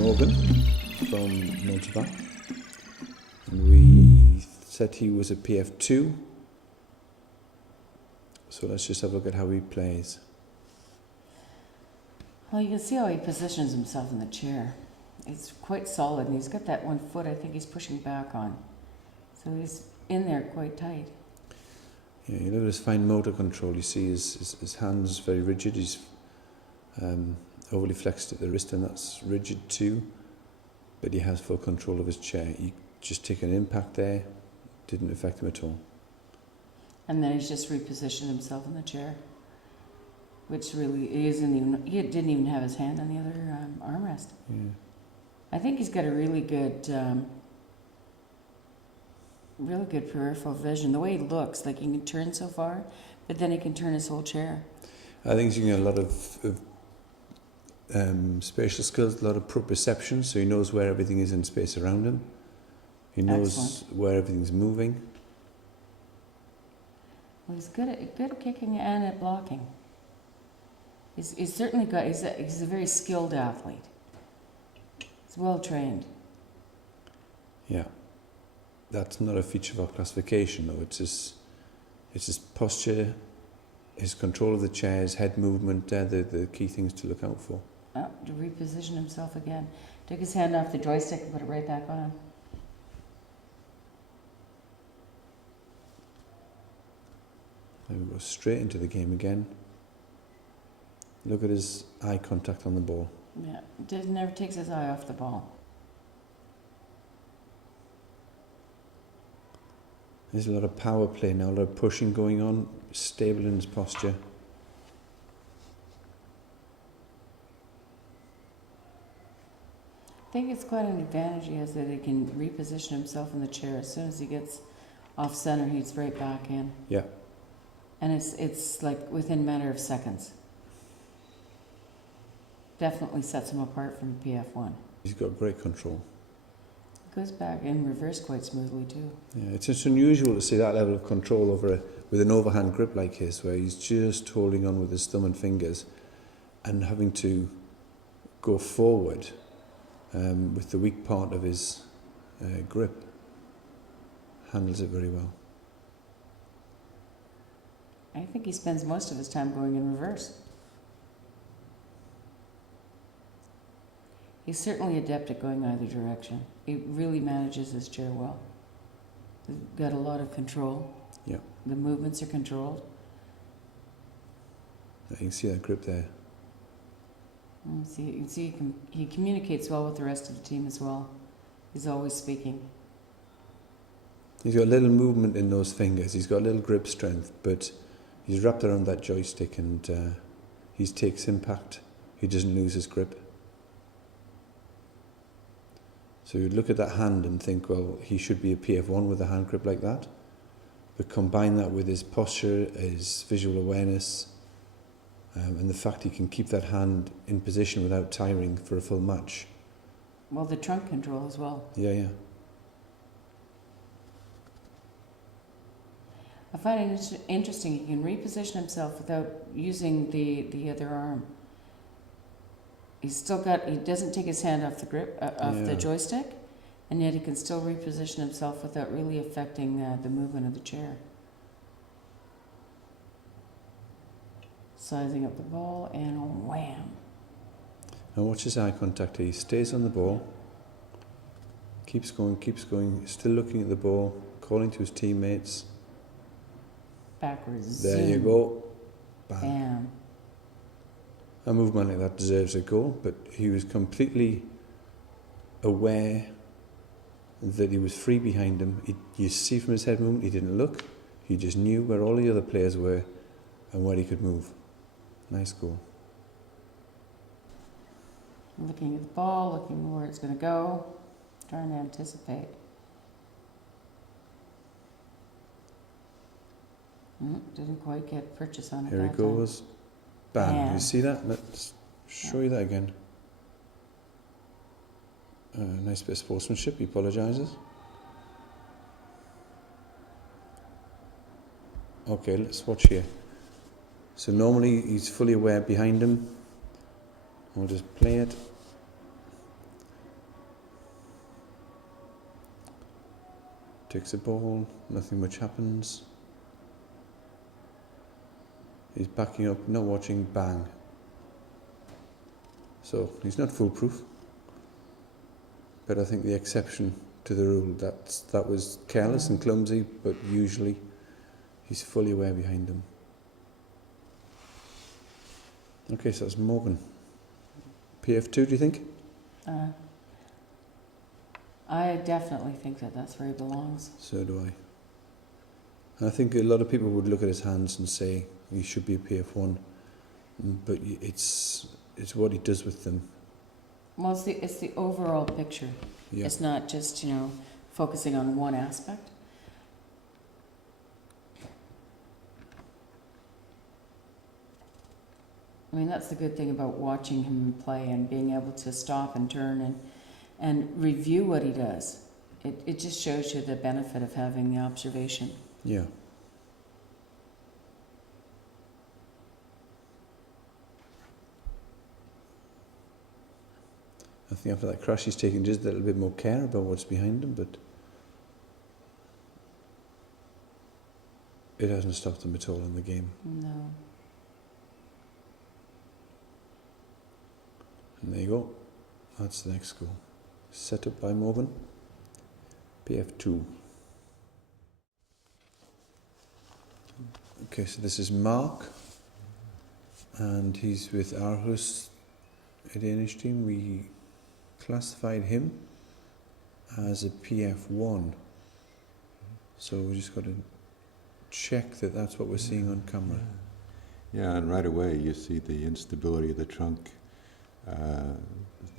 Morgan from Mountebank, and we said he was a PF2, so let's just have a look at how he plays. Well, you can see how he positions himself in the chair. It's quite solid, and he's got that one foot I think he's pushing back on. So he's in there quite tight. Yeah, you look at his fine motor control. You see his hands very rigid. He's overly flexed at the wrist, and that's rigid too. But he has full control of his chair. He just took an impact there, didn't affect him at all. And then he's just repositioned himself in the chair, which really isn't even, he didn't even have his hand on the other armrest. Yeah. I think he's got a really good peripheral vision. The way he looks, like he can turn so far, but then he can turn his whole chair. I think he's using a lot of spatial skills, a lot of proprioception, so he knows where everything is in space around him. He knows Excellent. where everything's moving. Well, he's good at kicking and at blocking. He's certainly got. He's a very skilled athlete. He's well trained. Yeah, that's not a feature of our classification, though. It's his posture, his control of the chair, his head movement. They're the key things to look out for. To reposition himself again. Took his hand off the joystick and put it right back on. Then we go straight into the game again. Look at his eye contact on the ball. Yeah, never takes his eye off the ball. There's a lot of power play now, a lot of pushing going on, stable in his posture. I think it's quite an advantage he has that he can reposition himself in the chair. As soon as he gets off center, he's right back in. Yeah. And it's like within a matter of seconds. Definitely sets him apart from PF1. He's got great control. Goes back in reverse quite smoothly too. Yeah, it's just unusual to see that level of control with an overhand grip like his, where he's just holding on with his thumb and fingers and having to go forward with the weak part of his grip. Handles it very well. I think he spends most of his time going in reverse. He's certainly adept at going either direction. He really manages his chair well. He's got a lot of control. Yeah. The movements are controlled. You can see that grip there. You can see he communicates well with the rest of the team as well. He's always speaking. He's got a little movement in those fingers. He's got a little grip strength, but he's wrapped around that joystick and he takes impact. He doesn't lose his grip. So you'd look at that hand and think, well, he should be a PF1 with a hand grip like that. But combine that with his posture, his visual awareness, and the fact he can keep that hand in position without tiring for a full match. Well, the trunk control as well. Yeah. I find it interesting. He can reposition himself without using the other arm. He doesn't take his hand off the grip, the joystick, and yet he can still reposition himself without really affecting the movement of the chair. Sizing up the ball, and wham. Now watch his eye contact. He stays on the ball, keeps going, still looking at the ball, calling to his teammates. Backwards. There zoom, you go. Bam. Bam. A movement like that deserves a goal, but he was completely aware that he was free behind him. You see from his head movement, he didn't look. He just knew where all the other players were and where he could move. Nice goal. Looking at the ball, looking where it's going to go, trying to anticipate. Didn't quite get purchase on it. Here he that time. goes. Bam. Yeah. You see that? Let's show you that again. Nice bit of sportsmanship. He apologises. Okay, let's watch here. So normally he's fully aware behind him. We'll just play it. Takes the ball, nothing much happens. He's backing up, not watching, bang. So he's not foolproof. But I think the exception to the rule, that was careless and clumsy, but usually he's fully aware behind him. Okay, so that's Morgan. PF2, do you think? I definitely think that that's where he belongs. So do I. And I think a lot of people would look at his hands and say he should be a PF1, but it's what he does with them. Well, it's the overall picture. Yeah. It's not just, focusing on one aspect. I mean, that's the good thing about watching him play and being able to stop and turn and review what he does. It just shows you the benefit of having the observation. Yeah. I think after that crash he's taken just a little bit more care about what's behind him, but it hasn't stopped him at all in the game. No. And there you go. That's the next goal. Set up by Morgan. PF2. Okay, so this is Mark. And he's with Aarhus, a Danish team. We classified him as a PF1. So we just got to check that that's what we're seeing on camera. Yeah, and right away you see the instability of the trunk, the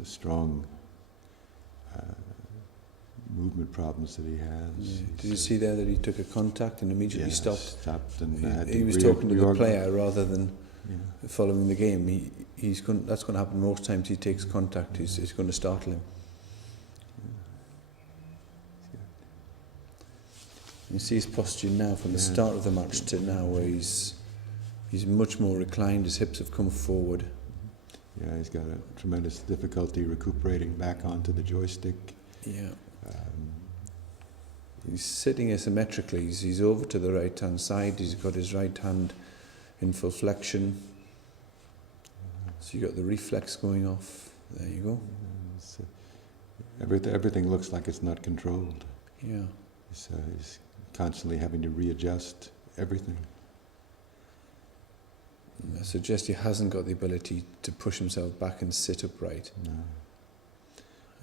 strong movement problems that he has. Yeah. Did you see there that he took a contact and immediately stopped? Stopped and He was talking to the player rather than following the game. That's going to happen most times. He takes contact. He's going to startle him. You see his posture now from the start of the match to now, where he's much more reclined. His hips have come forward. Yeah, he's got a tremendous difficulty recuperating back onto the joystick. Yeah. He's sitting asymmetrically. He's over to the right hand side. He's got his right hand in full flexion. So you got the reflex going off. There you go. Everything looks like it's not controlled. Yeah. He's constantly having to readjust everything. I suggest he hasn't got the ability to push himself back and sit upright. No.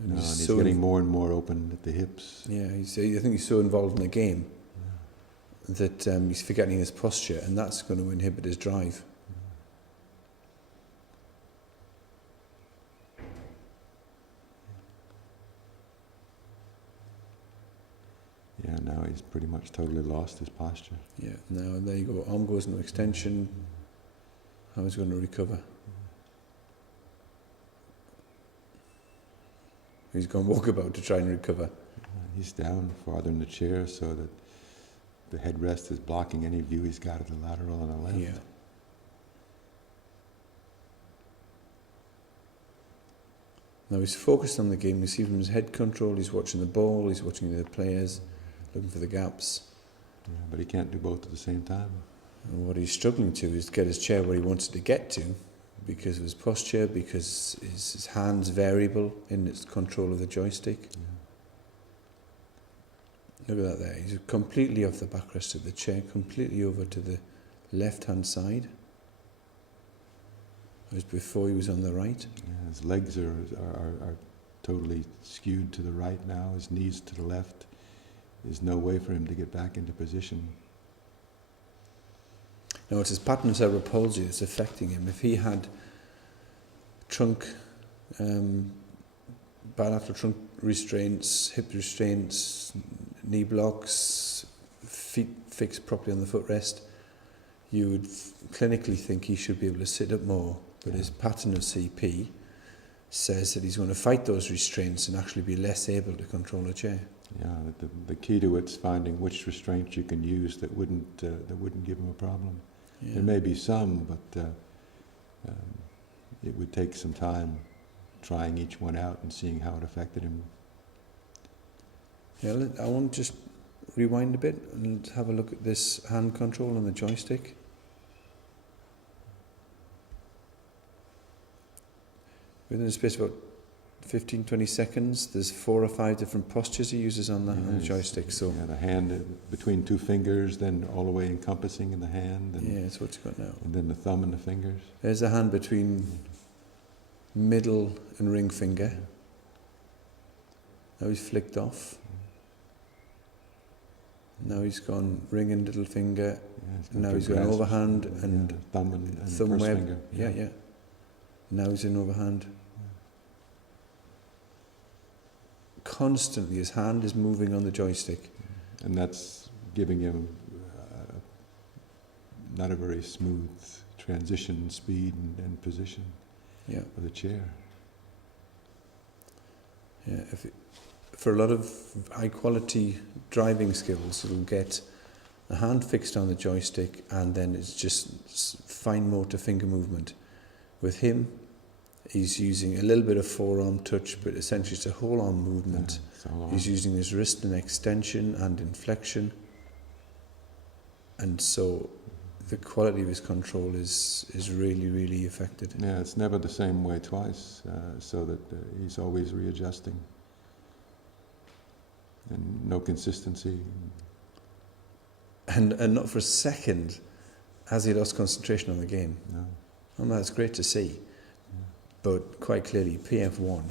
And And he's getting more and more open at the hips. Yeah, I think he's so involved in the game that he's forgetting his posture, and that's going to inhibit his drive. Yeah, now he's pretty much totally lost his posture. Yeah, now there you go. Arm goes into extension. How he's going to recover. He's going walkabout to try and recover. He's down farther in the chair so that the headrest is blocking any view he's got of the lateral and the left. Yeah. Now he's focused on the game. You see from his head control, he's watching the ball, he's watching the players, looking for the gaps. Yeah, but he can't do both at the same time. And what he's struggling to is get his chair where he wants it to get to, because of his posture, because his hand's variable in its control of the joystick. Yeah. Look at that there. He's completely off the backrest of the chair, completely over to the left-hand side. Whereas before he was on the right. Yeah, his legs are totally skewed to the right now, his knees to the left. There's no way for him to get back into position. Now it's his pattern of cerebral palsy that's affecting him. If he had trunk, bilateral trunk restraints, hip restraints, knee blocks, feet fixed properly on the footrest, you would clinically think he should be able to sit up more. But his pattern of CP says that he's going to fight those restraints and actually be less able to control a chair. Yeah, the key to it's finding which restraints you can use that wouldn't give him a problem. Yeah. There may be some, but it would take some time trying each one out and seeing how it affected him. Yeah, I want to just rewind a bit and have a look at this hand control on the joystick. Within a space of about 15-20 seconds, there's 4 or 5 different postures he uses on the joystick. So yeah, the hand between 2 fingers, then all the way encompassing in the hand, and, yeah, that's what he's got now. and then the thumb and the fingers. There's the hand between middle and ring finger. Now he's flicked off. Now he's gone ring and little finger. Yeah, Now he's got an grasp, overhand and thumb and thumb first web. finger. Yeah. Now he's in overhand. Constantly his hand is moving on the joystick. And that's giving him not a very smooth transition speed and position Yeah. of the chair. Yeah, for a lot of high quality driving skills, it'll get the hand fixed on the joystick and then it's just fine motor finger movement. With him, he's using a little bit of forearm touch, but essentially it's a whole arm movement. He's using his wrist in extension and in flexion. And so the quality of his control is really, really affected. Yeah, it's never the same way twice, so that he's always readjusting. And no consistency. And not for a second has he lost concentration on the game. No. And that's great to see. Yeah. But quite clearly, PF1.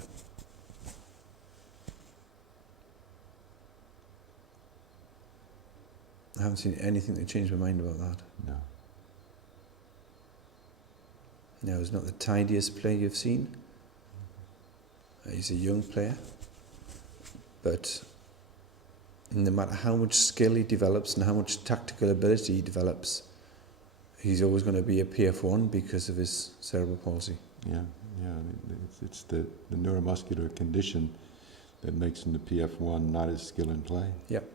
I haven't seen anything that changed my mind about that. No. Now, he's not the tidiest player you've seen. He's a young player. But no matter how much skill he develops and how much tactical ability he develops, he's always going to be a PF1 because of his cerebral palsy. Yeah. It's the neuromuscular condition that makes him the PF1, not his skill in play. Yep.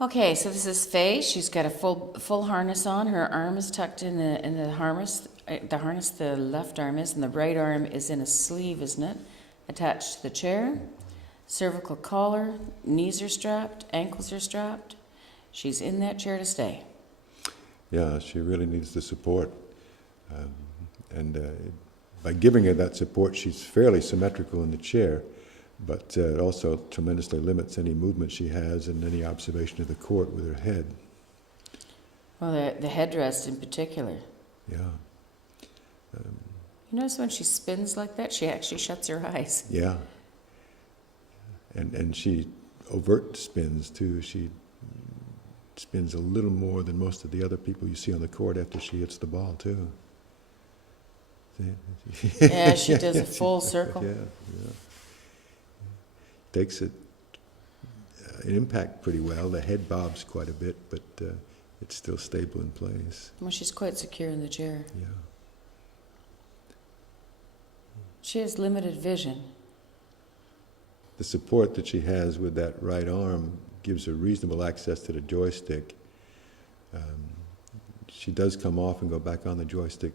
Okay, so this is Faye. She's got a full harness on. Her arm is tucked in the harness. The harness, the left arm is, and the right arm is in a sleeve, isn't it? Attached to the chair. Cervical collar, knees are strapped, ankles are strapped. She's in that chair to stay. Yeah, she really needs the support. By giving her that support, she's fairly symmetrical in the chair, but it also tremendously limits any movement she has and any observation of the court with her head. Well, the headrest in particular. Yeah. You notice when she spins like that, she actually shuts her eyes. Yeah. And she overt spins too. She spins a little more than most of the other people you see on the court after she hits the ball too. Yeah, she does a full circle. Yeah. Takes an impact pretty well. The head bobs quite a bit, but it's still stable in place. Well, she's quite secure in the chair. Yeah. She has limited vision. The support that she has with that right arm gives her reasonable access to the joystick. She does come off and go back on the joystick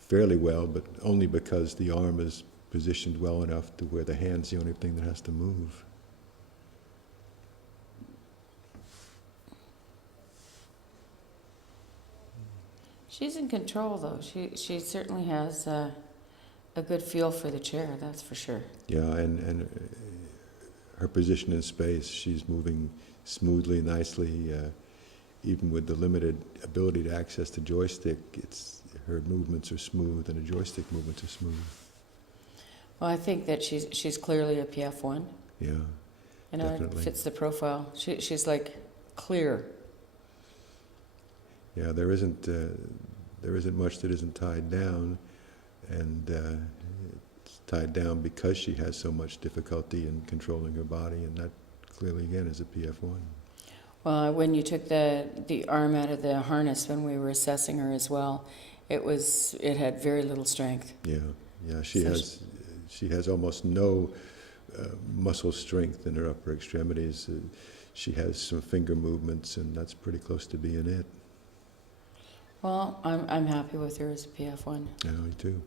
fairly well, but only because the arm is positioned well enough to where the hand's the only thing that has to move. She's in control, though. She certainly has a good feel for the chair, that's for sure. Yeah, and her position in space, she's moving smoothly, nicely, even with the limited ability to access the joystick. Her movements are smooth, and the joystick movements are smooth. Well, I think that she's clearly a PF1. Yeah, You know, definitely. it fits the profile. She's like clear. Yeah, there isn't much that isn't tied down, and it's tied down because she has so much difficulty in controlling her body, and that clearly again is a PF1. Well, when you took the arm out of the harness when we were assessing her as well, it had very little strength. Yeah, she So has almost no muscle strength in her upper extremities. She has some finger movements, and that's pretty close to being it. Well, I'm happy with her as a PF1. Yeah, me too.